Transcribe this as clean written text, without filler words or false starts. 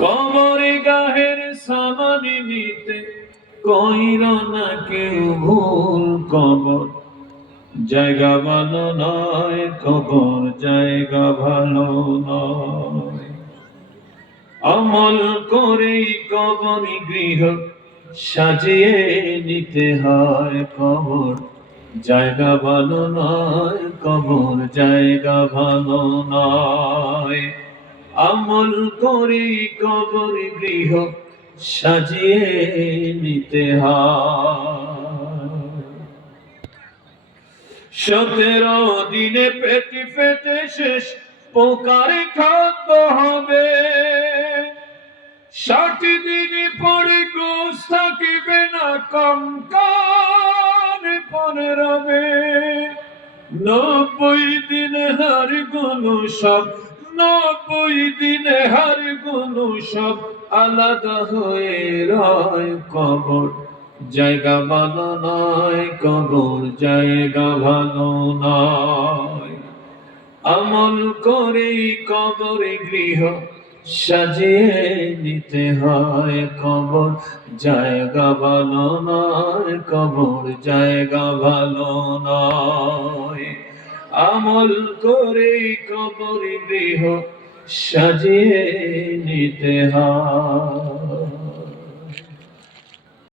কবরে গাহের সামানি নিতে কইর না কেউ ভুল। কবর জায়গা ভালো নয়, কবর জায়গা ভালো নয়। আমল করেই কবর গৃহ সাজিয়ে নিতে হয়। কবর জায়গা ভালো নয়, কবর জায়গা ভালো নয়। আমল করেই কবর গৃহ সাজিয়ে নিতে হয়। 17 দিনে পেটে পেটে শেষ পোকার খাদ্য হবে। 60 দিনে পরে গোশ থাকিবে না, কঙ্কাল পরে রবে। 90 দিনে হাড় গুলো সব, 90 দিনে হাড় গুলো সব আলাদা হয়ে রয়। কবর জায়গা ভালো নয়, কবর জায়গা ভালো নয়। আমল করেই কবর গৃহ সাজিয়ে নিতে হয়। কবর জায়গা ভালো নয়, কবর জায়গা ভালো নয়। আমল করেই কবর গৃহ সাজিয়ে নিতে হয়।